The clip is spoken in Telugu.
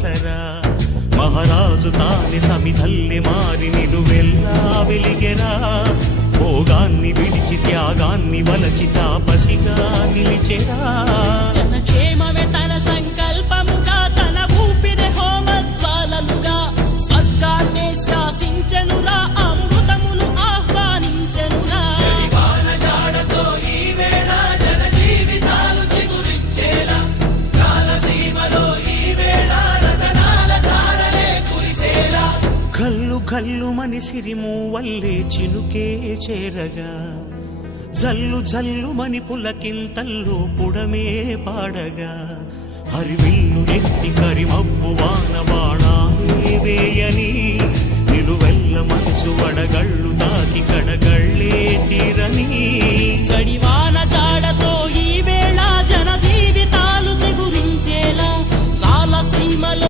ఆసరా మహారాజు తానే సమిధల్లె మారి నిలువెల్లా వెలిగెరా భోగాన్ని విడిచి త్యాగాన్ని వలచి తాపసిగా నిలిచెరా జనక్షేమమే తన సంకల్పముగా తన ఊపిరి హోమజ్వాలలుగా స్వర్గాన్నే శాసించెనురా అమృతమును ఆహ్వానించెనురా జాడతో ఈ వేళ జన జీవితాలు చిగురించేలా కాలసీమలో ఈ వేళ రతనాల ధారలే కురిసేలా కల్లు కల్లు మని సిరిము వల్లే చినుకే చేరగా జల్లు జల్లు మని పులకింతల్లు పుడమే పాడగా హరివిల్లు ఎత్తి కరిమబ్బు వాన బాణాలే వేయని నిలువెల్ల మంచు వడగళ్ళు తాకి కడగళ్ళే తీరని